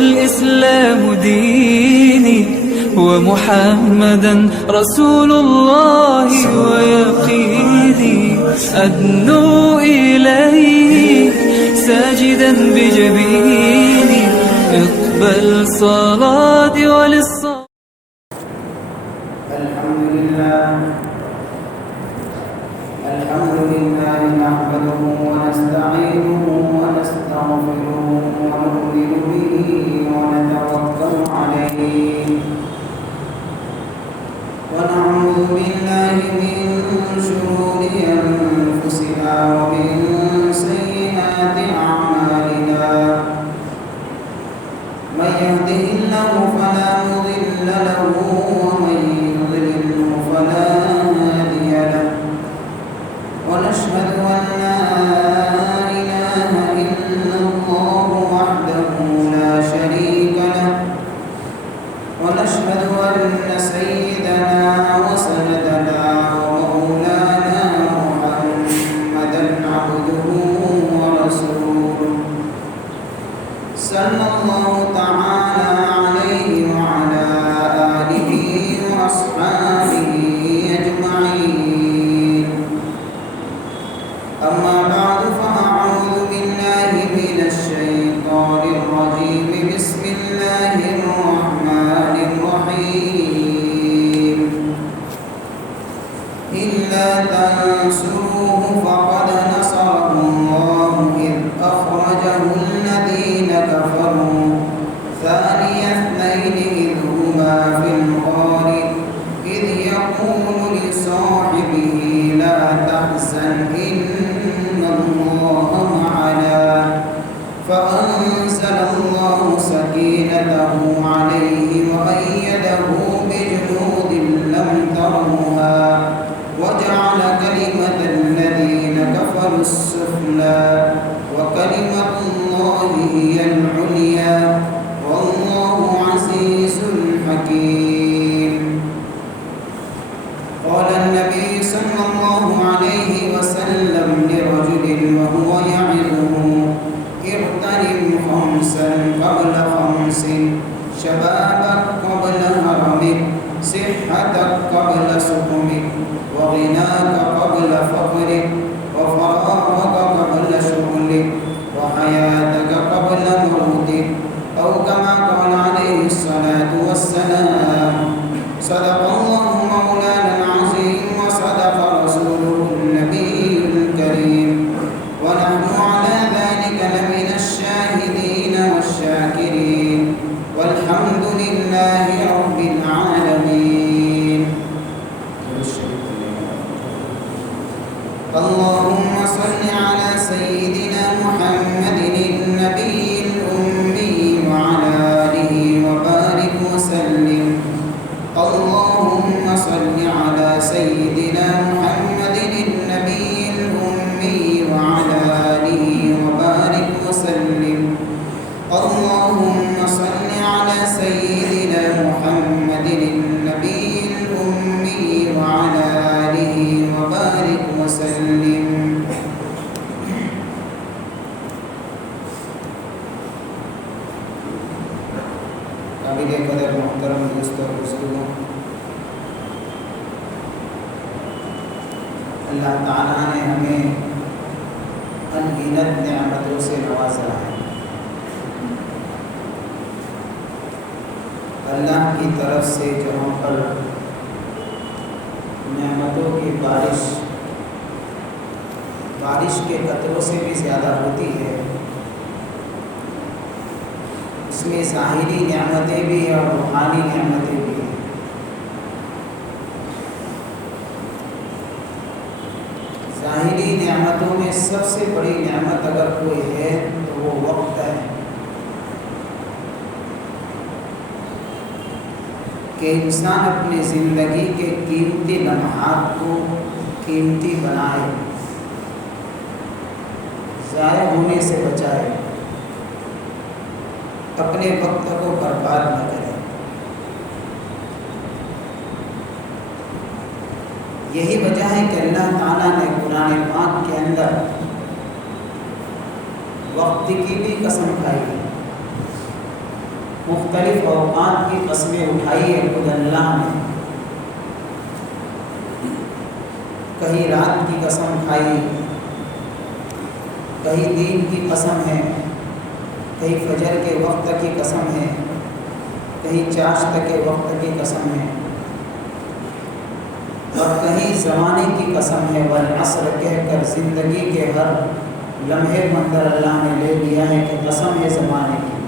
والإسلام ديني ومحمدا رسول الله ويقيني أدنو إليه ساجدا بجبيني اقبل صلاتي وللصلاة. الحمد لله نحمده ونستعينه ونستغفره ونؤمن به ونتوكل عليه ونعوذ بالله من شرور أنفسنا ومن سيئات أعمالنا من يهده الله فلا مضل له ومن يضلله فلا هادي له ونشهد أن لا إله إلا الله وحده لا شريك له ونشهد أن سيدنا وسندنا ومولانا محمدا عبده ورسوله صلى الله تعالى عليه وعلى آله وأصحابه أجمعين. أما بعد فأعوذ بالله من الشيطان الرجيم. بسم الله الرحمن الرحيم. إلا تنصروه فقد نصره الله إذ أخرجه الذين كفروا ثاني اثنين إذ هما في الغار إذ يقول لصاحبه لا تحزن إن الله معنا فأنزل الله سكينته عليه وأيده بجنود لم تروها وجعل كلمة الذين كفروا السفلى وكلمة الله هي العليا والله عزيز حكيم. قال النبي صلى الله عليه وسلم لرجل وهو يعظه اغتنم خمسا قبل خمس شبابك قبل هرمك صحتك قبل سقمك وغناك قبل فقرك وفراغك قبل شغلك وحياتك قبل موتك أو كما قال عليه الصلاة والسلام. صدق الله مولانا العظيم وصدق رسوله النبي الكريم ونحن على ذلك لمن الشاهدين والشاكرين والحمد لله رب العالمين. اللهم صل على سيدنا محمد النبي الأمي وعلى آله وبارك وسلم. اللهم صل على سيدنا محمد النبي الأمي وعلى آله وبارك وسلم. اللهم صل على سيدنا محمد النبي الأمي وعلى آله وبارك وسلم. قابل قدر محترم دوستوں اور بزرگوں، اللہ تعالیٰ نے ہمیں انگنت نعمتوں سے نوازا ہے. اللہ کی طرف سے جو ہم پر نعمتوں کی بارش کے قطروں سے بھی زیادہ ہوتی ہے، اس میں ظاہری نعمتیں بھی ہیں اور روحانی نعمتیں بھی ہیں. ظاہری نعمتوں میں سب سے بڑی نعمت اگر کوئی ہے تو وہ وقت ہے کہ انسان اپنی زندگی کے قیمتی لمحات کو قیمتی بنائے، ضائع ہونے سے بچائے، اپنے وقت کو برباد نہ کرے. یہی وجہ ہے کہ اللہ تعالیٰ نے قرآن پاک کے اندر وقت کی بھی قسم کھائی ہے. مختلف اوقات کی قسمیں اٹھائی ہے خود اللہ نے. کہیں رات کی قسم کھائی، کہیں دین کی قسم ہے، کہیں فجر کے وقت کی قسم ہے، کہیں چاشت کے وقت کی قسم ہے، اور کہیں زمانے کی قسم ہے. والعصر کہہ کر زندگی کے ہر لمحے مندر اللہ نے لے لیا ہے کہ قسم ہے زمانے کی.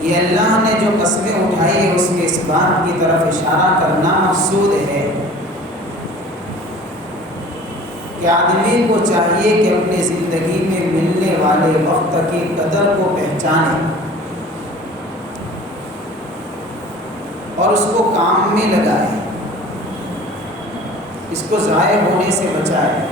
یہ اللہ نے جو قسمیں اٹھائی ہے اس میں اس بات کی طرف اشارہ کرنا مقصود ہے کہ آدمی کو چاہیے کہ اپنی زندگی میں ملنے والے وقت کی قدر کو پہچانے اور اس کو کام میں لگائے، اس کو ضائع ہونے سے بچائے.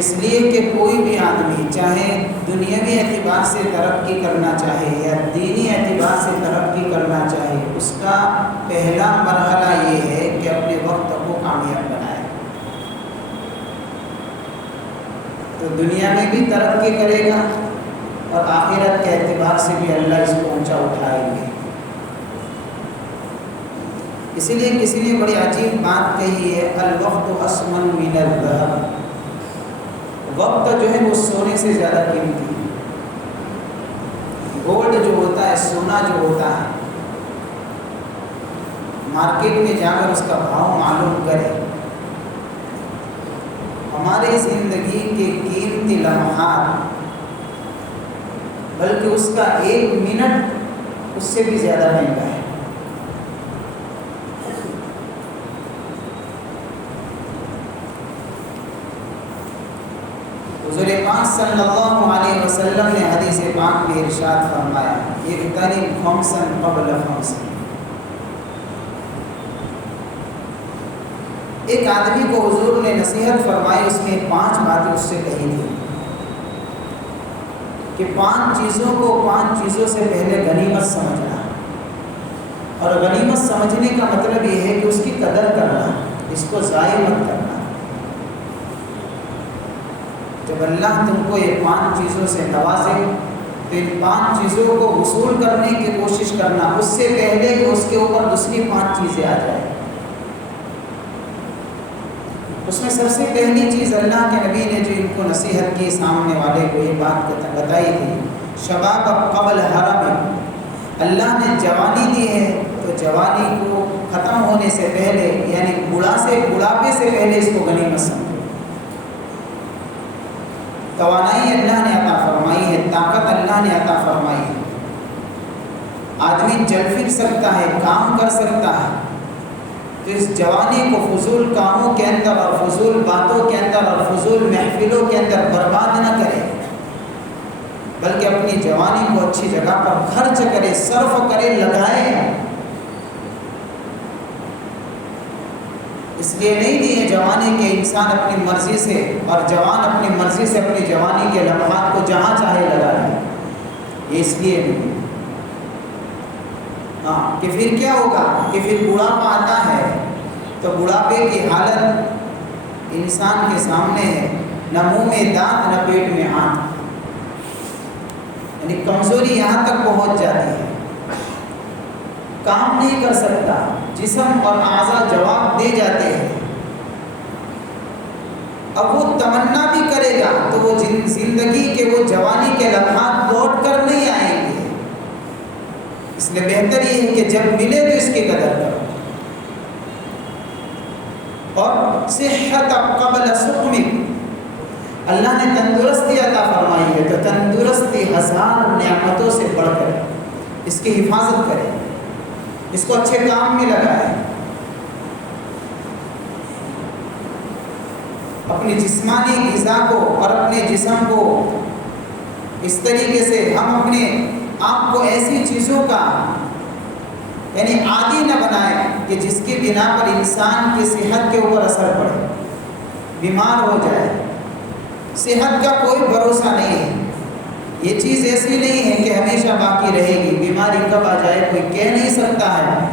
اس لیے کہ کوئی بھی آدمی چاہے دنیاوی اعتبار سے ترقی کرنا چاہے یا دینی اعتبار سے ترقی کرنا چاہے، اس کا پہلا مرحلہ یہ ہے کہ اپنے وقت کو کامیاب بنائے. تو دنیا میں بھی ترقی کرے گا اور آخرت کے اعتبار سے بھی اللہ اس کو اونچا اٹھائیں گے. اسی لیے کسی نے بڑی عجیب بات کہی ہے، الوقت اسمن من الذهب. وقت جو ہے وہ سونے سے زیادہ قیمتی ہے. گولڈ جو ہوتا ہے، سونا جو ہوتا ہے، مارکیٹ میں جا کر اس کا بھاؤ معلوم کرے. ہماری زندگی کے قیمتی لمحات، بلکہ اس کا 1 منٹ اس سے بھی زیادہ مہنگا ہے. حضور پاک صلی اللہ علیہ وسلم نے حدیث پاک میں ارشاد فرمایا، اغتنم خمسا قبل خمس. ایک آدمی کو حضور نے نصیحت فرمائی، اس میں 5 باتیں اس سے کہی تھی کہ 5 چیزوں کو 5 چیزوں سے پہلے غنیمت سمجھنا، اور غنیمت سمجھنے کا مطلب یہ ہے کہ اس کی قدر کرنا، اس کو ضائع مت کرنا. جب اللہ تم کو یہ 5 چیزوں سے نوازے تو ان 5 چیزوں کو وصول کرنے کی کوشش کرنا، اس سے پہلے کہ اس کے اوپر دوسری 5 چیزیں آ جائیں. اس میں سب سے پہلی چیز اللہ کے نبی نے جو ان کو نصیحت کی، سامنے والے کو یہ بات بتائی تھی، شباب قبل حرم. اللہ نے جوانی دی ہے تو جوانی کو ختم ہونے سے پہلے، یعنی بڑھاپے سے پہلے اس کو غنیمت سمجھو. توانائی اللہ نے عطا فرمائی ہے، طاقت اللہ نے عطا فرمائی ہے. آدمی چل پھر سکتا ہے، کام کر سکتا ہے، تو اس جوانی کو فضول کاموں کے اندر اور فضول باتوں کے اندر اور فضول محفلوں کے اندر برباد نہ کرے، بلکہ اپنی جوانی کو اچھی جگہ پر خرچ کرے، صرف کرے، لگائے. اس لیے نہیں دی ہے جوانی کے انسان اپنی مرضی سے اور جوان اپنی مرضی سے اپنی جوانی کے لمحات کو جہاں چاہے لگائے. یہ اس لیے نہیں. کہ پھر کیا ہوگا کہ پھر بڑھاپا آتا ہے تو بڑھاپے کی حالت انسان کے سامنے ہے، نہ منہ میں دانت نہ پیٹ میں ہاتھ، یعنی کمزوری یہاں تک پہنچ جاتی ہے، کام نہیں کر سکتا، جسم اور اعضاء جواب دے جاتے ہیں. اب وہ تمنا بھی کرے گا تو وہ زندگی کے وہ جوانی کے لمحات لوٹ کر نہیں آئیں گے. اس لیے بہتر یہ ہے کہ جب ملے تو اس کی قدر کرو. اور صحت قبل سقم، اللہ نے تندرستی عطا فرمائی ہے تو تندرستی 1000 نعمتوں سے بڑھ کر اس کی حفاظت کرے، اس کو اچھے کام میں لگائے. اپنی جسمانی غذا کو اور اپنے جسم کو اس طریقے سے ہم اپنے آپ کو ایسی چیزوں کا یعنی عادی نہ بنائیں کہ جس کی بنا پر انسان کی صحت کے اوپر اثر پڑے، بیمار ہو جائے. صحت کا کوئی بھروسہ نہیں ہے. یہ چیز ایسی نہیں ہے کہ ہمیشہ باقی رہے گی، بیماری کب آ جائے کوئی کہہ نہیں سکتا ہے.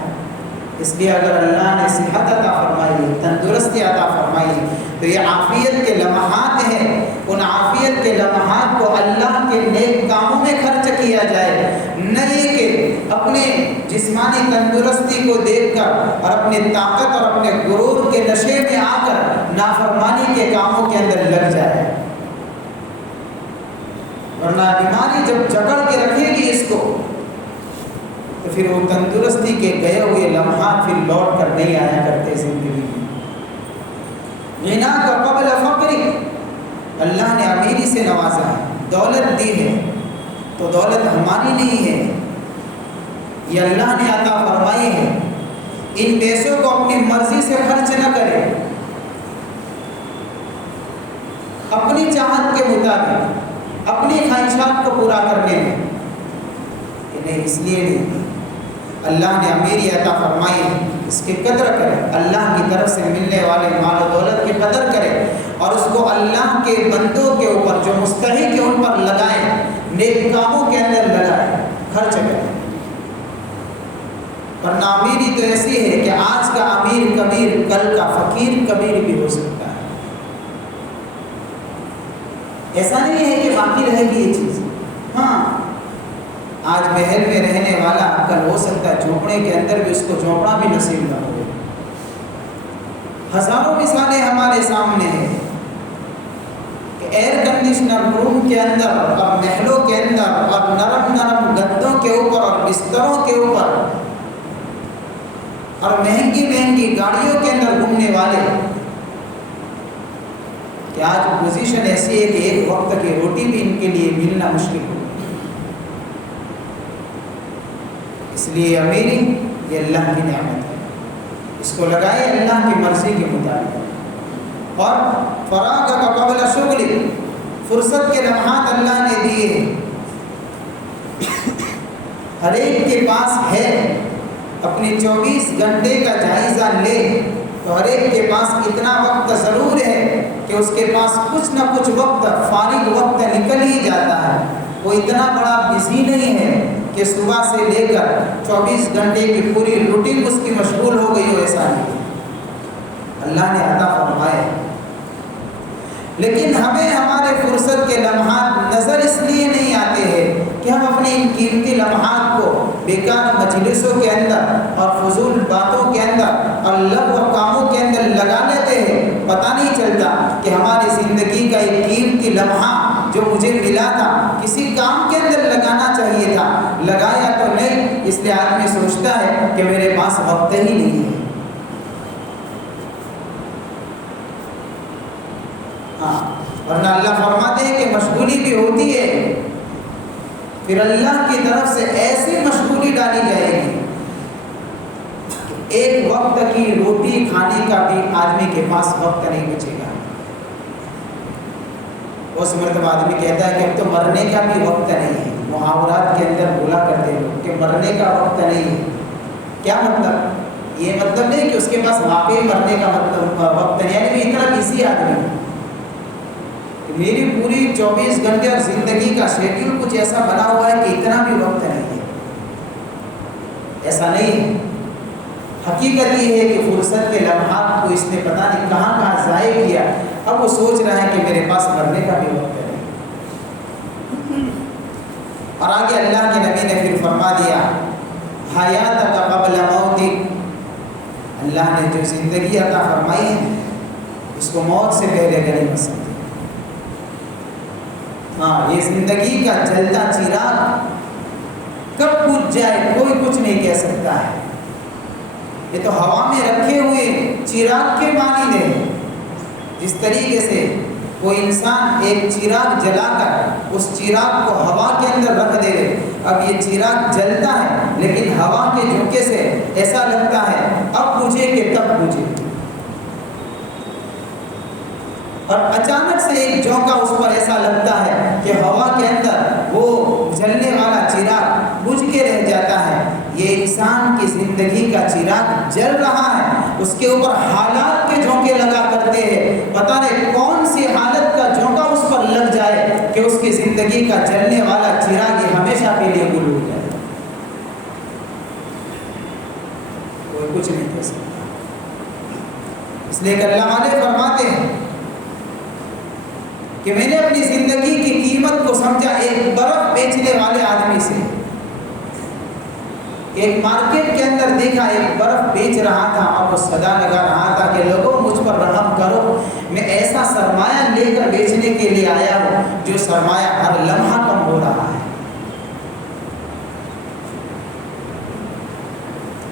اس لیے اگر اللہ نے صحت عطا فرمائی، تندرستی عطا فرمائی تو یہ عافیت کے لمحات ہیں ان عافیت کے لمحات کو اللہ کے نیک کاموں میں خرچ کیا جائے، نہ یہ کہ اپنے جسمانی تندرستی کو دیکھ کر اور اپنے طاقت اور اپنے غرور کے نشے میں آ کر نافرمانی کے کاموں کے اندر لگ جائے، ورنہ بیماری جب جکڑ کے رکھے گی اس کو تو پھر وہ تندرستی کے گئے ہوئے لمحات پھر لوٹ کر نہیں آیا کرتے زندگی میں۔ غنا کا قبل فقری، اللہ نے امیری سے نوازا ہے، دولت دی ہے تو دولت ہماری نہیں ہے، یہ اللہ نے عطا فرمائی ہے۔ ان پیسوں کو اپنی مرضی سے خرچ نہ کرے، اپنی چاہت کے مطابق اپنی خواہشات کو پورا کرنے میں، انہیں اس لیے نہیں، اللہ نے امیری عطا فرمائی ہے، اس کی قدر کرے، اللہ کی طرف سے ملنے والے مال و دولت کی قدر کرے اور اس کو اللہ کے بندوں کے اوپر جو مستحق ہے ان پر لگائیں، نیک کاموں کے اندر لگائیں، خرچ کریں۔ ورنہ امیری تو ایسی ہے کہ آج کا امیر کبیر کل کا فقیر کبیر بھی ہو سکتا ہے، ایسا نہیں ہے کہ باقی رہے گی یہ چیز۔ ہاں، آج محل میں رہنے والا کل ہو سکتا ہے جھونپڑے کے اندر بھی اس کو جھونپڑا بھی نصیب نہ ہو۔ ہزاروں مثالیں ہمارے سامنے ہیں کہ ایئر کنڈیشنر روم کے اندر اور محلوں کے اندر اور نرم نرم گدوں کے اوپر اور بستروں کے اوپر اور مہنگی مہنگی گاڑیوں کے اندر گھومنے والے، کہ آج پوزیشن ایسی ہے کہ ایک وقت کی روٹی بھی ان کے لیے ملنا مشکل ہو۔ اس لیے امیری یہ اللہ کی نعمت ہے، اس کو لگائے اللہ کی مرضی کے مطابق۔ اور فراغ کا قبل شغل، فرصت کے لمحات اللہ نے دیے، ہر ایک کے پاس ہے، اپنی 24 گھنٹے کا جائزہ لے تو ہر ایک کے پاس اتنا وقت ضرور ہے کہ اس کے پاس کچھ نہ کچھ وقت فارغ وقت نکل ہی جاتا ہے، وہ اتنا بڑا بزی نہیں ہے کہ صبح سے لے کر 24 گھنٹے کی پوری روٹین اس کی مشغول ہو گئی ہو، ایسا نہیں، اللہ نے عطا فرمائے۔ لیکن ہمیں ہمارے فرصت کے لمحات نظر اس لیے نہیں آتے ہیں کہ ہم اپنے ان قیمتی لمحات کو بیکار مجلسوں کے اندر اور فضول باتوں کے اندر اور لغو کاموں کے اندر لگا لیتے ہیں، پتہ نہیں چلتا کہ ہماری زندگی کا ایک قیمتی لمحہ جو مجھے ملا تھا کسی کام کے اندر لگانا چاہیے تھا، لگایا تو نہیں، اس لیے آدمی سوچتا ہے کہ میرے پاس وقت ہی نہیں ہے۔ ہاں، ورنہ اللہ فرماتے ہیں کہ مشغولی بھی ہوتی ہے، پھر اللہ کی طرف سے ایسی مشغولی ڈالی جائے گی کہ ایک وقت کی روٹی کھانے کا بھی آدمی کے پاس وقت نہیں بچے گا۔ اس مرتبہ آدمی کہتا ہے کہ اب تو مرنے کا بھی وقت نہیں ہے، محاورات کے اندر بولا کرتے ہیں کہ مرنے کا وقت نہیں ہے۔ کیا مطلب؟ یہ مطلب نہیں کہ اس کے پاس واقعی مرنے کا وقت نہیں، یعنی اتنا بزی آدمی، میری پوری 24 گھنٹے اور زندگی کا شیڈیول کچھ ایسا بنا ہوا ہے کہ اتنا بھی وقت نہیں ہے، ایسا نہیں ہے۔ حقیقت یہ ہے کہ فرصت کے لمحات کو اس نے پتہ نہیں کہاں کہاں ضائع کیا، اب وہ سوچ رہا ہے کہ میرے پاس مرنے کا بھی وقت ہے۔ اور آگے اللہ کے نبی نے پھر فرما دیا حیات کا قبل موتک، اللہ نے جو زندگی عطا فرمائی ہے اس کو موت سے پہلے غنیمت سمجھے۔ ہاں، یہ زندگی کا جلتا چراغ کب بجھ جائے کوئی کچھ نہیں کہہ سکتا ہے، یہ تو ہوا میں رکھے ہوئے چراغ کے مانند ہے۔ جس طریقے سے کوئی انسان ایک چراغ جلا کر اس چراغ کو ہوا کے اندر رکھ دے، اب یہ چراغ جلتا ہے لیکن ہوا کے جھونکے سے ایسا لگتا ہے اب بجھے کہ تب بجھے، اور اچانک سے ایک جھونکا اس پر ایسا لگتا ہے کہ ہوا کے اندر وہ جلنے والا چراغ بجھ کے رہ جاتا ہے۔ یہ انسان کی زندگی کا چراغ جل رہا ہے، اس کے اوپر حالات کے جھونکے لگا کرتے ہیں، پتہ نہیں کون سی حالت کا جھونکا اس پر لگ جائے کہ اس کی زندگی کا جلنے والا چراغ یہ ہمیشہ کے لیے گل ہو جائے، کوئی کچھ نہیں کہہ سکتا۔ اس لیے کہ اللہ والے فرماتے ہیں کہ میں نے اپنی زندگی کی قیمت کو سمجھا ایک برف بیچنے والے آدمی سے. ایک مارکیٹ کے اندر دیکھا ایک برف بیچ رہا تھا اور وہ صدا لگا رہا تھا کہ لوگوں مجھ پر رحم کرو، میں ایسا سرمایہ لے کر بیچنے کے لیے آیا ہوں جو سرمایہ ہر لمحہ کم ہو رہا ہے.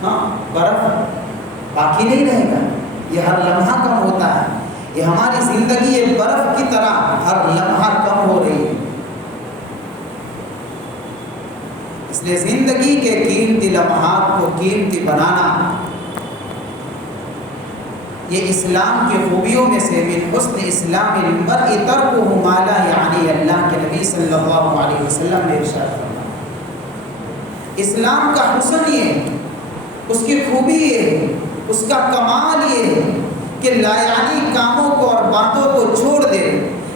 ہاں، برف باقی نہیں رہے گا، یہ ہر لمحہ کم ہوتا ہے. یہ ہماری زندگی ایک برف کی طرح ہر لمحہ کم ہو رہی ہے. اس لیے زندگی کے قیمتی لمحات کو قیمتی بنانا یہ اسلام کی خوبیوں میں سے من حسن اسلام المرء ترکہ ما لا یعنی. اللہ کے نبی صلی اللہ علیہ وسلم نے ارشاد فرمایا اسلام کا حسن یہ ہے، اس کی خوبی یہ ہے، اس کا کمال یہ ہے کہ لایعنی کاموں کو اور باتوں کو چھوڑ دے.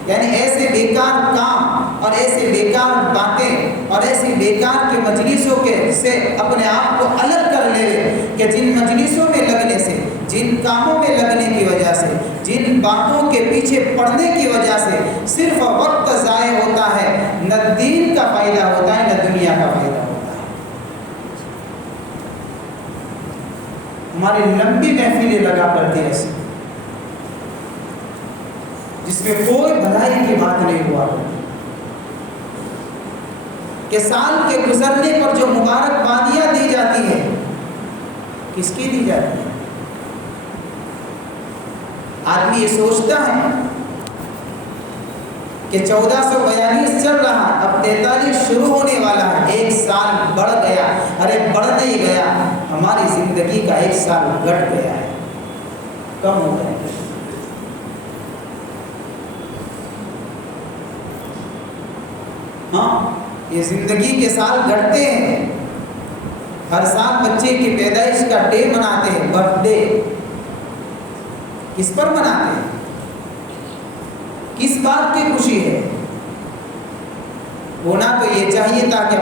یعنی ایسے بیکار کام اور ایسے بیکار باتیں اور ایسی بیکار کے مجلسوں کے سے اپنے آپ کو الگ کر لے کہ جن مجلسوں میں لگنے سے، جن کاموں میں لگنے کی وجہ سے، جن باتوں کے پیچھے پڑنے کی وجہ سے صرف وقت ضائع ہوتا ہے، نہ دین کا فائدہ ہوتا ہے نہ دنیا کا فائدہ ہوتا ہے. ہماری لمبی محفلیں لگا کرتی ایسے جس میں کوئی بھلائی کی بات نہیں ہوا کہ سال کے گزرنے پر جو مبارکبادیاں دی جاتی ہے کس کی دی جاتی ہے؟ آدمی یہ سوچتا ہے کہ 1442 چل رہا، اب 43 شروع ہونے والا ہے، ایک سال بڑھ گیا. ارے بڑھ نہیں گیا، ہماری زندگی کا ایک سال گھٹ گیا ہے، کم ہو گیا. ہاں، یہ زندگی کے سال گھٹتے ہیں. ہر سال بچے کی پیدائش کا ڈے مناتے ہیں، برتھ ڈے. کس پر مناتے ہیں؟ کس بات کی خوشی ہے؟ ہونا تو یہ چاہیے تھا کہ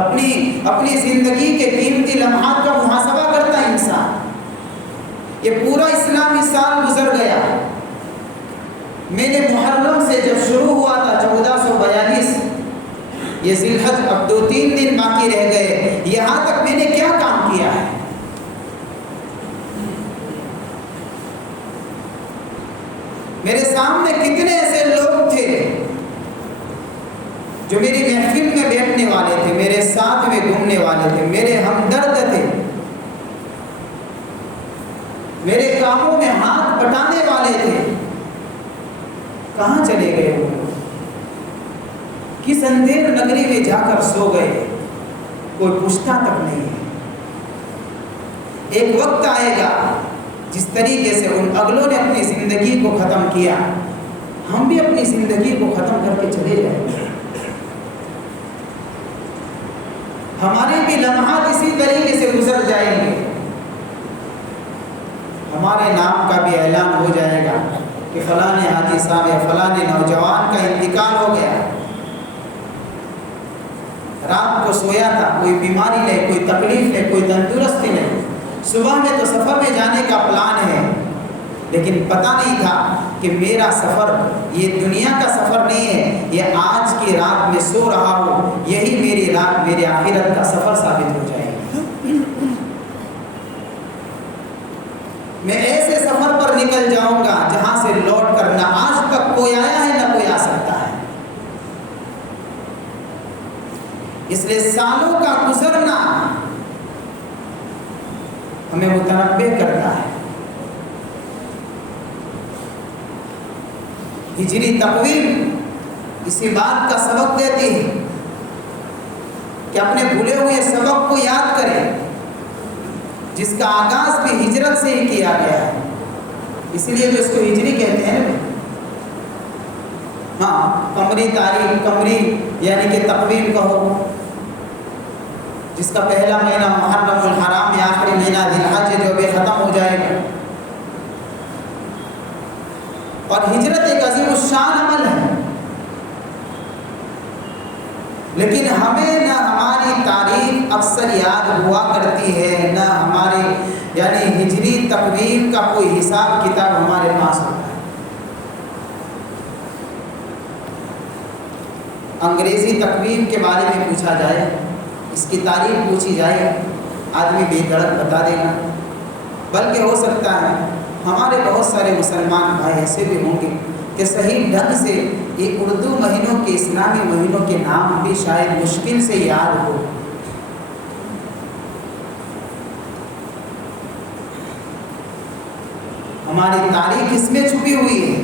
اپنی زندگی کے قیمتی لمحات کا محاسبہ کرتا ہے انسان. یہ پورا اسلامی سال گزر گیا. میں نے محرم سے جب شروع ہوا تھا 1442، یہ ذی الحج اب 2-3 دن باقی رہ گئے، یہاں تک میں نے کیا کام کیا ہے؟ میرے سامنے کتنے ایسے لوگ تھے جو میری محفل میں بیٹھنے والے تھے، میرے ساتھ میں گھومنے والے تھے، میرے ہمدرد تھے، میرے کاموں میں ہاتھ بٹانے والے تھے. کہاں چلے گئے وہ؟ کس اندھیر نگری میں جا کر سو گئے؟ کوئی پوچھتا تک نہیں ہے. ایک وقت آئے گا جس طریقے سے ان اگلوں نے اپنی زندگی کو ختم کیا، ہم بھی اپنی زندگی کو ختم کر کے چلے جائیں گے. ہمارے بھی لمحات اسی طریقے سے گزر جائیں گے. ہمارے نام کا بھی اعلان ہو جائے گا کہ فلاں حاجی صاحب یا فلاں نوجوان کا انتقال ہو گیا. رات کو سویا تھا، کوئی بیماری نہیں، کوئی تکلیف نہیں، کوئی تندرستی نہیں. صبح میں تو سفر میں جانے کا پلان ہے، لیکن پتہ نہیں تھا کہ میرا سفر یہ دنیا کا سفر نہیں ہے، یہ آج کی رات میں سو رہا ہوں، یہی میری رات میرے آخرت کا سفر ثابت ہو جائے گی. میں ایسے سفر پر نکل جاؤں گا جہاں سے لوٹ کر نہ آج تک کوئی آیا ہے نہ کوئی آ سکتا ہے. اس لیے سالوں کا گزرنا ہمیں متنبہ کرتا ہے. ہجری تقویم اسی بات کا سبق دیتی ہے کہ اپنے بھولے ہوئے سبق کو یاد کریں، جس کا آغاز بھی ہجرت سے ہی کیا گیا ہے. اسی لیے جو اس کو ہجری کہتے ہیں. ہاں، قمری تاریخ، قمری یعنی کہ تقویم کہو، جس کا پہلا مہینہ محرم الحرام میں آخری مہینہ ذی الحج جو بھی ختم ہو جائے گا. اور ہجرت ایک عظیم الشان عمل ہے، لیکن ہمیں نہ ہماری تاریخ اکثر یاد ہوا کرتی ہے، نہ ہمارے یعنی ہجری تقویم کا کوئی حساب کتاب ہمارے پاس ہوتا ہے. انگریزی تقویم کے بارے میں پوچھا جائے، اس کی تاریخ پوچھی جائے، آدمی بے دھڑک بتا دے گا۔ بلکہ ہو سکتا ہے ہمارے بہت سارے مسلمان بھائی ایسے بھی ہوں گے کہ صحیح ڈھنگ سے یہ اردو مہینوں کے، اسلامی مہینوں کے نام بھی شاید مشکل سے یاد ہو۔ ہماری تاریخ اس میں چھپی ہوئی ہے۔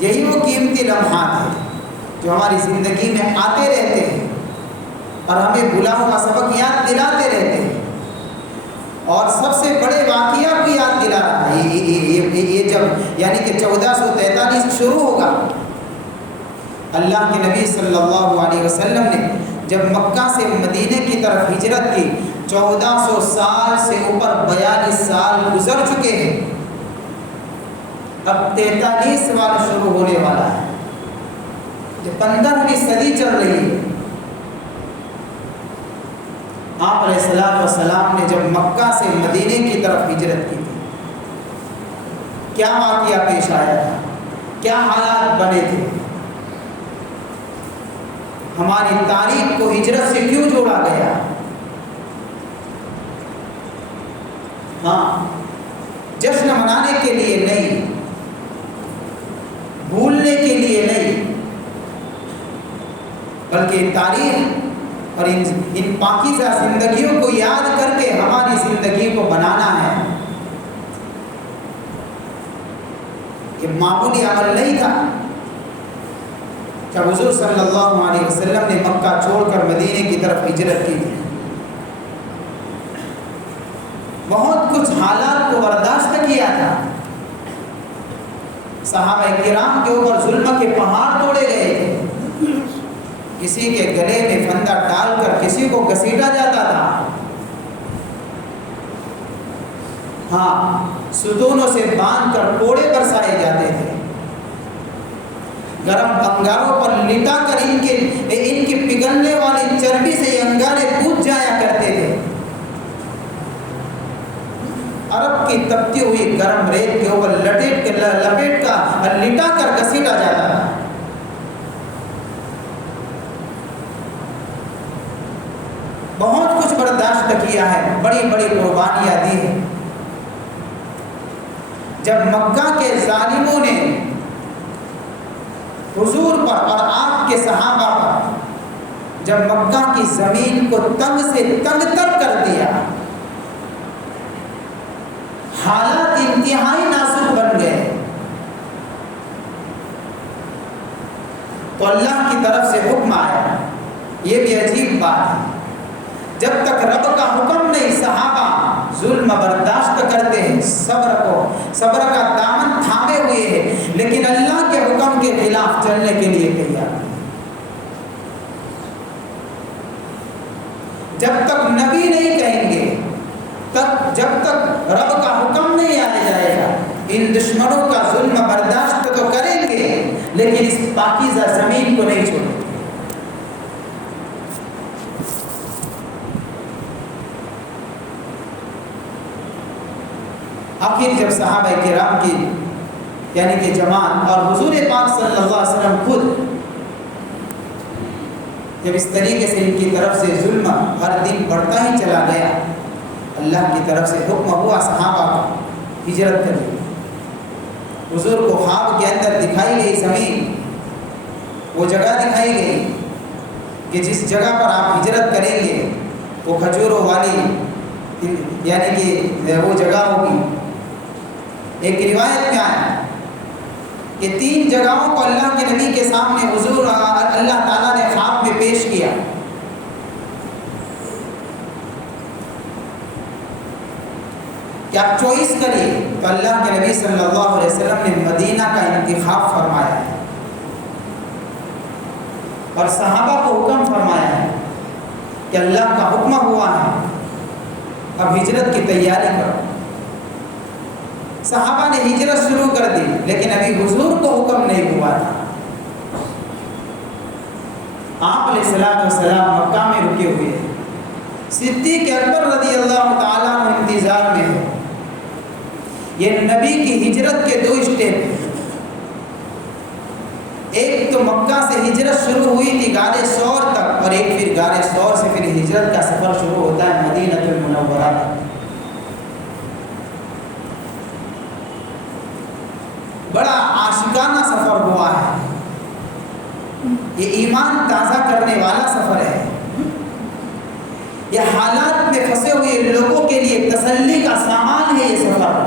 یہی وہ قیمتی لمحات ہیں جو ہماری زندگی میں آتے رہتے ہیں اور ہمیں بھولا ہوا سبق یاد دلاتے رہتے ہیں، اور سب سے بڑے واقعہ بھی یاد دلا رہا ہے۔ یہ جب یعنی کہ 1443 شروع ہوگا، اللہ کے نبی صلی اللہ علیہ وسلم نے جب مکہ سے مدینے کی طرف ہجرت کی، 1400 سال سے اوپر 42 سال گزر چکے ہیں، اب 43 سال شروع ہونے والا ہے، جو 15ویں صدی چل رہی ہے۔ آپ علیہ السلام نے جب مکہ سے مدینے کی طرف ہجرت کی تھی، کیا واقعہ پیش آیا تھا، کیا حالات بنے تھے، ہماری تاریخ کو ہجرت سے کیوں جوڑا گیا؟ ہاں، جشن منانے کے لیے نہیں، بھولنے کے لیے نہیں، بلکہ تاریخ اور ان پاکیزہ زندگیوں کو یاد کر کے ہماری زندگی کو بنانا ہے۔ یہ معمولی عمل نہیں تھا۔ جب حضور صلی اللہ علیہ وسلم نے مکہ چھوڑ کر مدینے کی طرف ہجرت کی تھی، بہت کچھ حالات کو برداشت کیا تھا۔ صحابہ کرام کے اوپر ظلم کے پہاڑ توڑے گئے تھے، کسی کے گلے میں پھندا ڈال کر کسی کو گھسیٹا جاتا تھا، ہاں، ستونوں سے باندھ کر کوڑے برسائے جاتے تھے، گرم انگاروں پر لٹا کر ان کی پگھلنے والی چربی سے یہ انگارے بوجھ جایا کرتے تھے۔ عرب کی تپتی ہوئی گرم ریت کے اوپر لپیٹ کر لٹا کر گھسیٹا جاتا تھا۔ بہت کچھ برداشت کیا ہے، بڑی بڑی قربانیاں دی ہیں۔ جب مکہ کے ظالموں نے حضور پر اور آپ کے صحابہ پر جب مکہ کی زمین کو تنگ سے تنگ تر کر دیا، حالات انتہائی نازک بن گئے، تو اللہ کی طرف سے حکم آیا۔ یہ بھی عجیب بات ہے، جب تک رب کا حکم نہیں، صحابہ ظلم برداشت کرتے ہیں، صبر کا دامن تھامے ہوئے ہیں، لیکن اللہ کے حکم کے خلاف چلنے کے لیے تیار نہیں۔ جب تک نبی نہیں کہیں گے، جب تک رب کا حکم نہیں آیا جائے گا، ان دشمنوں کا ظلم برداشت تو کریں گے، لیکن اس پاکیزہ زمین کو نہیں چھوڑیں گے۔ آخر جب صحابہ کرام کی یعنی کہ جماعت اور حضور پاک صلی اللہ علیہ وسلم خود جب اس طریقے سے ان کی طرف سے ظلم ہر دن بڑھتا ہی چلا گیا، اللہ کی طرف سے حکم ہوا صحابہ کو ہجرت کریں۔ حضور کو خواب کے اندر دکھائی گئی زمین، وہ جگہ دکھائی گئی کہ جس جگہ پر آپ ہجرت کریں گے وہ کھجوروں والی یعنی کہ وہ جگہ ہوگی۔ ایک روایت میں آیا کہ 3 جگہوں کو اللہ کے نبی کے سامنے حضور اللہ تعالیٰ نے خواب میں پیش کیا۔ کہ آپ چوائس کریے، تو اللہ کے نبی صلی اللہ علیہ وسلم نے مدینہ کا انتخاب فرمایا ہے اور صحابہ کو حکم فرمایا ہے کہ اللہ کا حکم ہوا ہے، اب ہجرت کی تیاری کرو۔ صحابہ نے ہجرت شروع کر دی، لیکن ابھی حضور کو حکم نہیں ہوا تھا۔ آپ علیہ السلام مکہ میں رکے ہوئے ہیں، صدیق اکبر رضی اللہ تعالیٰ عنہ انتظار میں ہے۔ یہ نبی کی ہجرت کے 2 اسٹیپ ہیں۔ ایک تو مکہ سے ہجرت شروع ہوئی تھی غار ثور تک، اور ایک پھر غار ثور سے پھر ہجرت کا سفر شروع ہوتا ہے مدینہ المنورہ تک۔ بڑا عاشقانہ سفر ہوا ہے، یہ ایمان تازہ کرنے والا سفر ہے، یہ حالات میں پھنسے ہوئے لوگوں کے لیے تسلی کا سامان ہے یہ سفر۔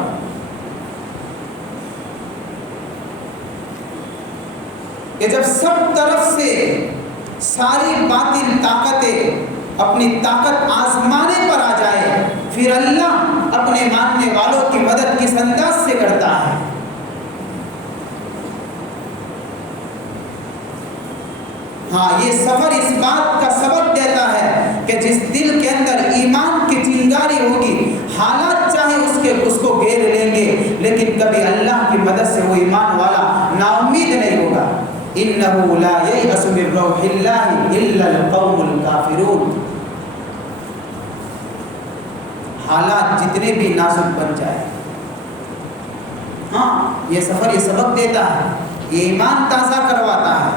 کہ جب سب طرف سے ساری باطل طاقتیں اپنی طاقت آزمانے پر آ جائے، پھر اللہ اپنے ماننے والوں کی مدد کس انداز سے کرتا ہے۔ ہاں، یہ سفر اس بات کا سبق دیتا ہے کہ جس دل کے اندر ایمان کی چنگاری ہوگی، حالات چاہے اس کو گھیر لیں گے، لیکن کبھی اللہ کی مدد سے وہ ایمان والا نا امید نہیں ہوگا۔ إِنَّهُ لَا يَيْأَسُ مِن رَّوْحِ اللَّهِ إِلَّا الْقَوْمُ الْكَافِرُونَ۔ حالات جتنے بھی نازک بن جائے، ہاں یہ سفر یہ سبق دیتا ہے، یہ ایمان تازہ کرواتا ہے،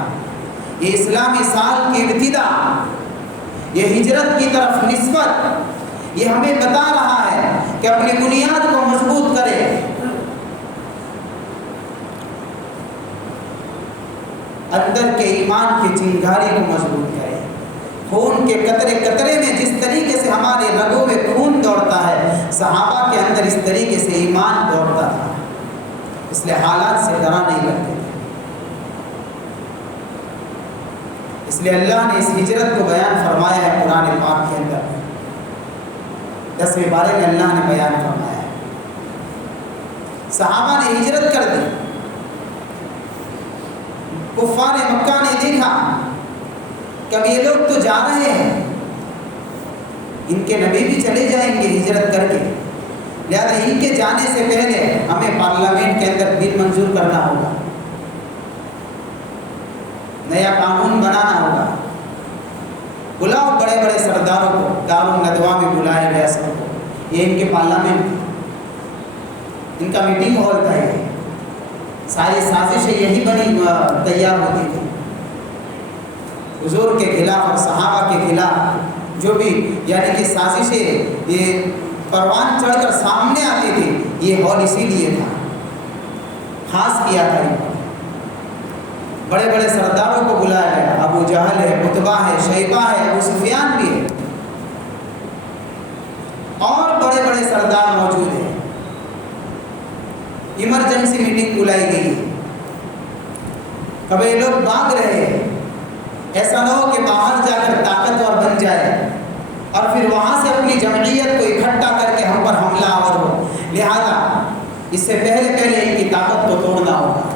یہ اسلامی سال کی ابتدا، یہ ہجرت کی طرف نسبت، یہ ہمیں بتا رہا ہے کہ اپنی بنیاد کو مضبوط کرے، اندر کے ایمان کی چنگاری کو مضبوط کرے۔ خون کے قطرے قطرے میں جس طریقے سے ہمارے رگوں میں خون دوڑتا ہے، صحابہ کے اندر اس طریقے سے ایمان دوڑتا تھا، اس لیے حالات سے ڈرا نہیں کرتے تھے۔ اس لیے اللہ نے اس ہجرت کو بیان فرمایا ہے قرآن پاک کے اندر، 10ویں پارے میں اللہ نے بیان فرمایا ہے۔ صحابہ نے ہجرت کر دی، کفار مکہ نے دیکھا کہ اب یہ لوگ تو جا رہے ہیں، ان کے نبی بھی چلے جائیں گے ہجرت کر کے، لہذا ان کے جانے سے پہلے ہمیں پارلیمنٹ کے اندر بل منظور کرنا ہوگا، نیا قانون بنانا ہوگا، بلاؤ بڑے بڑے سرداروں کو، دارالندوا میں بلایا گیا سب کو، یہ ان کے پارلیمنٹ، ان کا میٹنگ ہال تھا، یہ ساری سازشیں یہی بنی تیار ہوتی تھی، حضور کے خلاف اور صحابہ کے خلاف جو بھی یعنی کہ سازشیں یہ پروان چڑھ کر سامنے آتی تھی، یہ ہال اسی لیے تھا، خاص کیا تھا، بڑے بڑے سرداروں کو بلایا گیا، ابو جہل ہے، عتبہ ہے، شیبہ ہے، ابو سفیان بھی ہے، اور بڑے بڑے سردار موجود ہیں۔ ایمرجنسی میٹنگ بلائی گئی، کبھی لوگ بھاگ رہے ہیں، ایسا نہ ہو کہ باہر جا کر طاقتور بن جائے اور پھر وہاں سے اپنی جمعیت کو اکٹھا کر کے ہم پر حملہ آور ہو، لہذا اس سے پہلے ان کی طاقت کو توڑنا ہوگا۔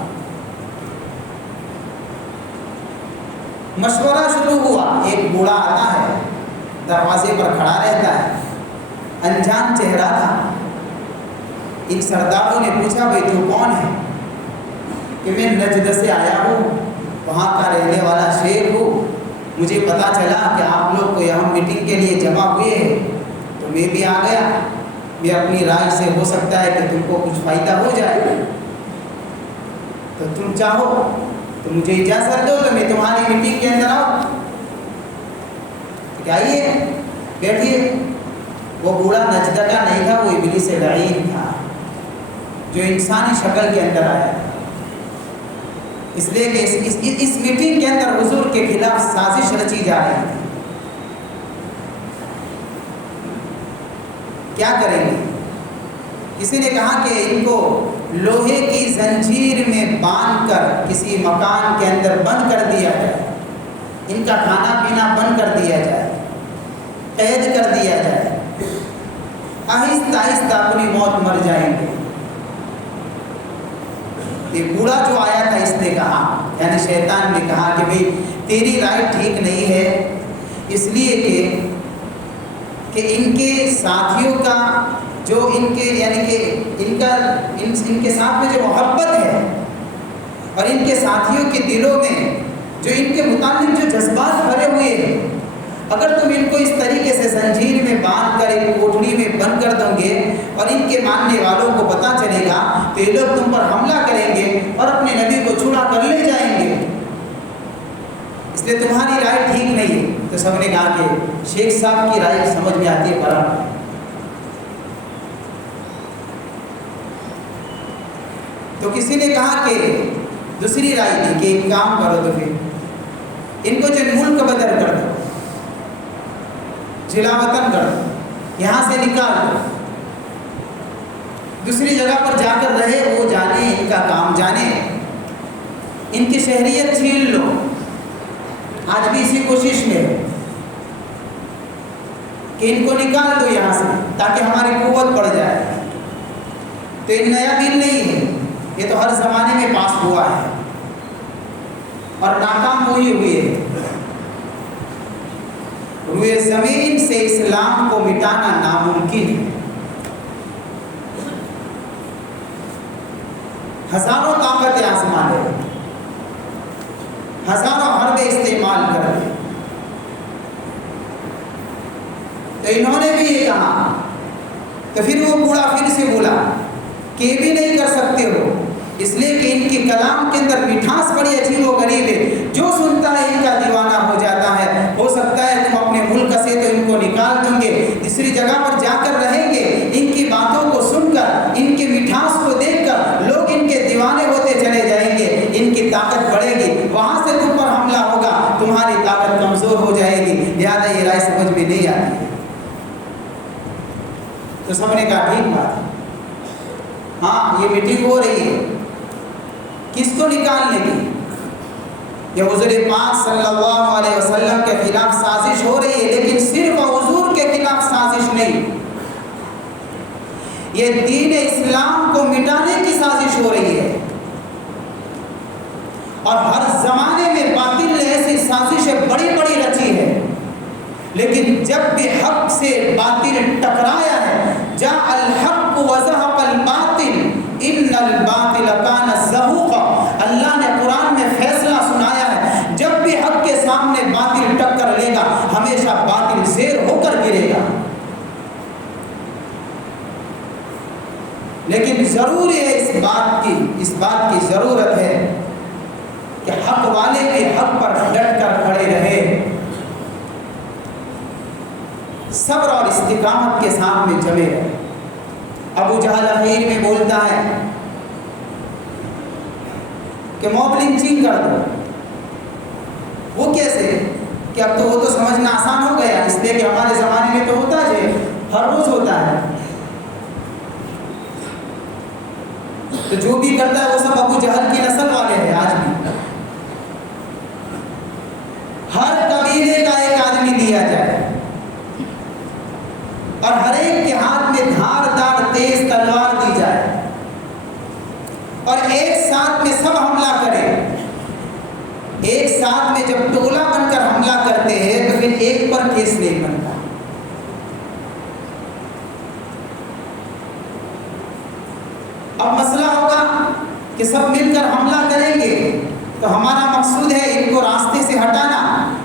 مشورہ شروع ہوا، ایک بوڑھا آتا ہے، دروازے پر کھڑا رہتا ہے، انجان چہرہ تھا۔ ان سرداروں نے پوچھا بھائی تو کون ہے؟ کہ میں نجد سے آیا ہوں، وہاں کا رہنے والا شیخ ہوں، مجھے پتا چلا کہ آپ لوگ کو یہاں میٹنگ کے لیے جمع ہوئے ہیں تو میں بھی آ گیا، میں اپنی رائے سے ہو سکتا ہے کہ تم کو کچھ فائدہ ہو جائے، تو تم چاہو تو مجھے اجازت دو کہ میں تمہاری میٹنگ کے اندر آؤں۔ کیا آئیے بیٹھیے۔ وہ بوڑھا نجدہ کا نہیں تھا، وہ ابلیس لعین تھا جو انسانی شکل کے اندر آیا تھا، اس لیے کہ اس میٹنگ کے اندر حضور کے خلاف سازش رچی جا رہی تھی۔ کیا کریں گے؟ کسی نے کہا کہ ان کو لوہے کی زنجیر میں باندھ کر کسی مکان کے اندر بند کر دیا جائے، ان کا کھانا پینا بند کر دیا جائے، قید کر دیا جائے، آہستہ آہستہ اپنی موت مر جائیں گے۔ یہ بوڑھا جو آیا تھا اس نے کہا، یعنی شیطان نے کہا کہ بھئی تیری رائے ٹھیک نہیں ہے، اس لیے کہ ان کے ساتھیوں کا جو ان کے یعنی کہ ان کے ساتھ میں جو محبت ہے اور ان کے ساتھیوں کے دلوں میں جو ان کے متعلق جو جذبات بھرے ہوئے ہیں، اگر تم ان کو اس طریقے سے زنجیر میں باندھ کر ایک کوٹڑی میں بند کر دو گے اور ان کے ماننے والوں کو پتہ چلے گا تو یہ لوگ تم پر حملہ کریں گے اور اپنے نبی کو چھڑا کر لے جائیں گے، لیے تمہاری رائے ٹھیک نہیں ہے۔ تو سب نے کہا کہ شیخ صاحب کی رائے سمجھ میں آتی ہے برابر۔ تو کسی نے کہا کہ دوسری رائے دی کہ ایک کام کرو، تو پھر ان کو جو ملک بدر کر دو، جلا وطن کر دو، یہاں سے نکال دو، دوسری جگہ پر جا کر رہے، وہ جانے، ان کا کام جانے، ان کی شہریت چھین لو۔ آج بھی اسی کوشش میں ہے کہ ان کو نکال دو یہاں سے تاکہ ہماری قوت بڑھ جائے۔ تو یہ نیا بل نہیں ہے، یہ تو ہر زمانے میں پاس ہوا ہے اور ناکام ہوئی ہے۔ روئے زمین سے اسلام کو مٹانا ناممکن ہے۔ ہزاروں طاقتیں آزما لے، ہزاروں حربے استعمال کر لے، تو انہوں نے بھی یہ کہا۔ تو پھر وہ بوڑھا پھر سے بولا کہ یہ بھی نہیں کر سکتے ہو، اس لیے کہ ان کی کلام کے اندر مٹھاس بڑی عجیب و غریب ہے، جو سنتا ہے ان کا دیوانہ ہو جاتا ہے۔ ہو سکتا ہے تم اپنے ملک سے تو ان کو نکال دیں گے، دوسری جگہ پر جا کر رہیں گے، ان کی باتوں کو سن کر، ان کی مٹھاس کو دیکھ کر لوگ ان کے دیوانے ہوتے چلے جائیں گے، ان کی طاقت بڑھے گی، وہاں سے تم پر حملہ ہوگا، تمہاری طاقت کمزور ہو جائے گی، لہٰذا یہ رائے سمجھ میں نہیں آتی ہے۔ تو سب نے کہا ٹھیک بات ہے، ہاں یہ میٹنگ ہو رہی ہے، کس کو نکالنے کی؟ یہ حضور پاک صلی اللہ علیہ وسلم کے خلاف سازش ہو رہی ہے، لیکن صرف حضور کے خلاف سازش نہیں، یہ دین اسلام کو مٹانے کی سازش ہو رہی ہے۔ اور ہر زمانے میں باطل نے ایسی سازشیں بڑی بڑی رچی ہے، لیکن جب بھی حق سے باطل ٹکرایا ہے، جاء الحق وزهق الباطل ان الباطل كان زهوقا، اللہ نے قرآن میں فیصلہ سنایا ہے، جب بھی حق کے سامنے باطل ٹکر لے گا، ہمیشہ باطل زیر ہو کر گرے گا۔ لیکن ضروری ہے اس بات کی ضرورت ہے کہ حق والے بھی حق پر ڈٹ کر کھڑے رہے، صبر اور استقامت کے ساتھ میں جمے رہے۔ ابو جہل اخیر میں بولتا ہے کہ موب لنچنگ کر دو۔ وہ کیسے؟ کہ اب تو وہ تو سمجھنا آسان ہو گیا، اس لیے کہ ہمارے زمانے میں تو ہوتا ہے، ہر روز ہوتا ہے، تو جو بھی کرتا ہے وہ سب ابو جہل کی نسل والے ہیں۔ آج بھی ہر قبیلے کا ایک آدمی دیا جائے اور ہر ایک کے ہاتھ میں دھار دار تیز تلوار دی جائے اور ایک ساتھ میں سب حملہ کرے۔ ایک ساتھ میں جب ٹولہ بن کر حملہ کرتے ہیں تو پھر ایک پر کیس نہیں بنتا۔ اب مسئلہ ہوگا کہ سب مل کر حملہ کریں گے تو ہمارا مقصود ہے ان کو راستے سے ہٹانا،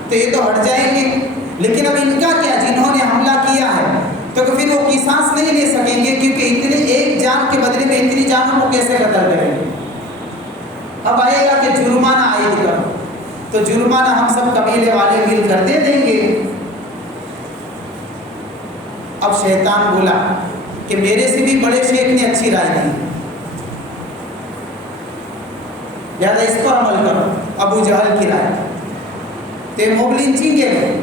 تو یہ تو ہٹ جائیں گے، لیکن اب ان کا کیا؟ جنہوں نے حملہ کیا ہے تو پھر وہ قصاص نہیں لے سکیں گے، کیونکہ اتنے ایک جان کے بدلے میں اتنی جانوں کو کیسے قتل کریں گے؟ اب آئے گا کہ جرمانہ عائد کرو، تو جرمانہ ہم سب قبیلے والے مل کر دے دیں گے۔ اب شیطان بولا کہ میرے سے بھی بڑے شیخ نے اچھی رائے دی، لہذا اس پر عمل کرو، ابو جہل کی رائے۔ تو موب لنچنگ ہے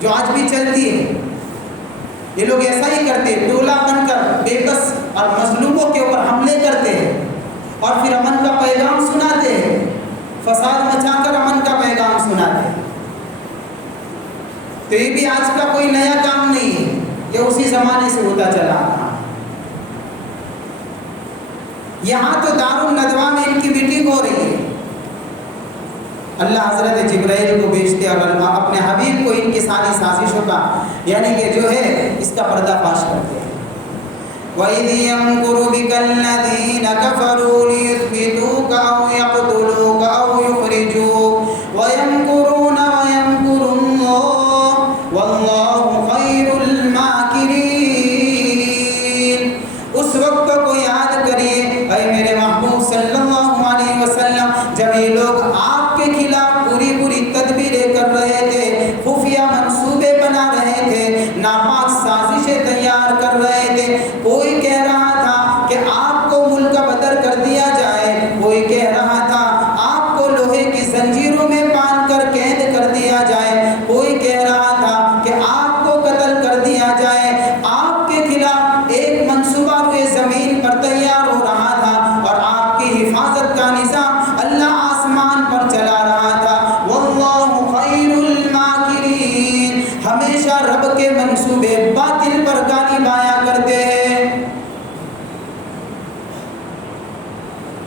جو آج بھی چلتی ہے، یہ لوگ ایسا ہی کرتے ہیں، ٹولہ بن کر بے بس اور مظلوموں کے اوپر حملے کرتے ہیں اور پھر امن کا پیغام سناتے ہیں، فساد مچا کر امن کا پیغام سناتے ہیں۔ تو یہ بھی آج کا کوئی نیا کام نہیں ہے، یہ اسی زمانے سے ہوتا چلا رہا۔ یہاں تو دارالندوا میں ان کی میٹنگ ہو رہی ہے، اللہ حضرت جبرائیل کو بھیجتے اور اپنے حبیب کو ان کی ساری سازشوں کا یعنی کہ جو ہے اس کا پردہ فاش کرتے ہیں۔ وَإِذْ يَمْكُرُ بِكَ الَّذِينَ كَفَرُوا لِيُثْبِتُوكَ أَوْ يَقْتُلُوكَ أَوْ يُخْرِجُوكَ وَيَمْكُرُونَ وَيَمْكُرُ اللَّهُ وَاللَّهُ خَيْرُ الْمَاكِرِينَ۔ اس وقت کو یاد کریے اے میرے محبوب صلی اللہ علیہ وسلم، جب یہ لوگ آپ کے خلاف پوری تدبیر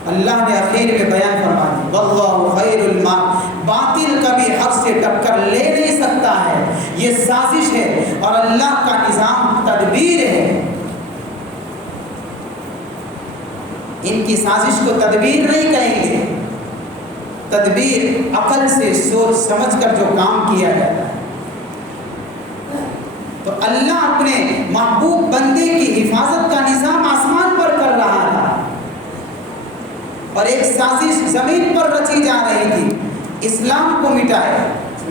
اللہ نے اخیر میں بیان فرما دیا واللہ خیر الماکرین، باطل کبھی حق سے ٹکر لے نہیں سکتا ہے، یہ سازش ہے اور اللہ کا نظام تدبیر ہے۔ ان کی سازش کو تدبیر نہیں کہیں گے، تدبیر عقل سے سوچ سمجھ کر جو کام کیا جاتا ہے۔ تو اللہ اپنے محبوب بندے کی حفاظت کا نظام آسمان پر کر رہا تھا، اور ایک سازش زمین پر رچی جا رہی تھی، اسلام کو مٹائے،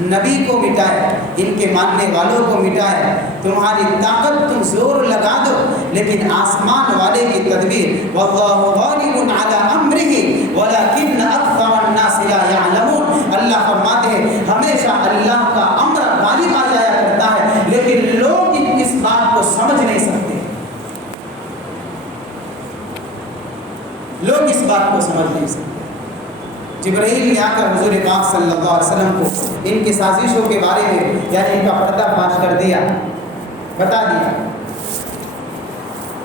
نبی کو مٹائے، ان کے ماننے والوں کو مٹائے۔ تمہاری طاقت تم زور لگا دو، لیکن آسمان والے کی تدبیر واللہ غالب علی امرہ ولکن اکثر الناس لا یعلمون۔ اللہ فرماتے ہیں ہمیشہ اللہ کا امر غالب آ جایا کرتا ہے، لیکن لوگ اس بات کو سمجھ نہیں سکتے، لوگ اس بات کو سمجھ نہیں سکتے۔ جبرائیل نے آ کر حضور پاک صلی اللہ علیہ وسلم کو ان کی سازشوں کے بارے میں یعنی ان کا پردہ فاش کر دیا، بتا دیا۔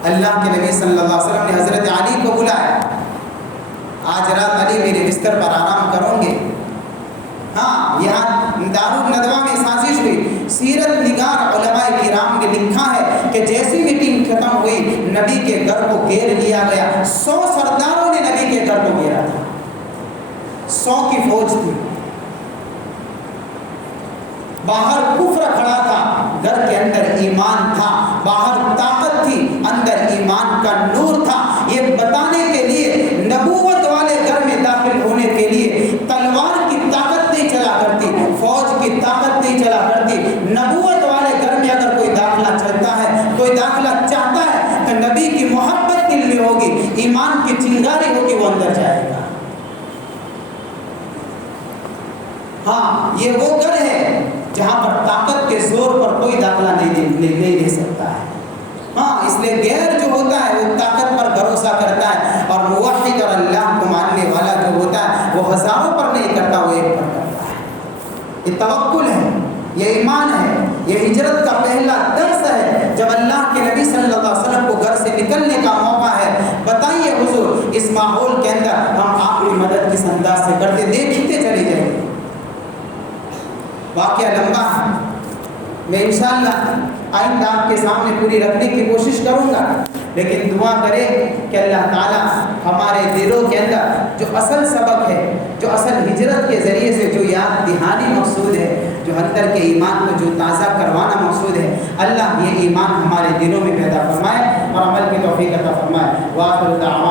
اللہ کے نبی صلی اللہ علیہ وسلم نے حضرت علی کو بلایا، آج رات علی میرے بستر پر آرام کروں گے۔ ہاں، یہاں دارالندوہ میں سازش ہوئی، سیرت نگار علماء کرام نے لکھا ہے کہ جیسی میٹنگ ختم ہوئی نبی کے گھر کو گھیر لیا گیا، 100 سرداروں نے نبی کے گھر کو گھیرا تھا، 100 کی فوج تھی، باہر کفر کھڑا تھا، گھر کے اندر ایمان تھا، باہر طاقت تھی، اندر ایمان کا نور تھا۔ یہ بتانے کے لیے نبوت والے گھر میں داخل ہونے کے لیے تلوار کی طاقت نہیں چلا کرتی، فوج کی طاقت نہیں چلا کرتی۔ نبوت والے گھر میں اگر کوئی داخلہ چلتا ہے، کوئی داخلہ چاہتا ہے تو نبی کی محبت دل میں ہوگی، ایمان کی چنگاری ہوگی، وہ اندر جائے گا۔ ہاں، یہ وہ گھر ہے جہاں پر طاقت کے زور پر کوئی داخلہ نہیں دے سکتا ہے۔ ہاں، اس لیے غیر جو ہوتا ہے وہ طاقت پر بھروسہ کرتا ہے، اور موحد اور اللہ کو ماننے والا جو ہوتا ہے وہ ہزاروں پر نہیں کرتا، وہ ایک پر کرتا ہے۔ یہ توکل ہے، یہ ایمان ہے، یہ ہجرت کا پہلا درس ہے۔ جب اللہ کے نبی صلی اللہ علیہ وسلم کو گھر سے نکلنے کا موقع ہے، بتائیے حضور اس ماحول کے اندر ہم آپ کی مدد کس انداز سے کرتے، دیکھتے چلے جائیں گے۔ واقعہ لمبا ہے، میں انشاءاللہ آئندہ آپ کے سامنے پوری رکھنے کی کوشش کروں گا، لیکن دعا کرے کہ اللہ تعالیٰ ہمارے دلوں کے اندر جو اصل سبق ہے، جو اصل ہجرت کے ذریعے سے جو یاد دہانی مقصود ہے، جو اندر کے ایمان کو جو تازہ کروانا مقصود ہے، اللہ یہ ایمان ہمارے دلوں میں پیدا فرمائے اور عمل کی توفیق عطا فرمائے۔ وآخر دعوانا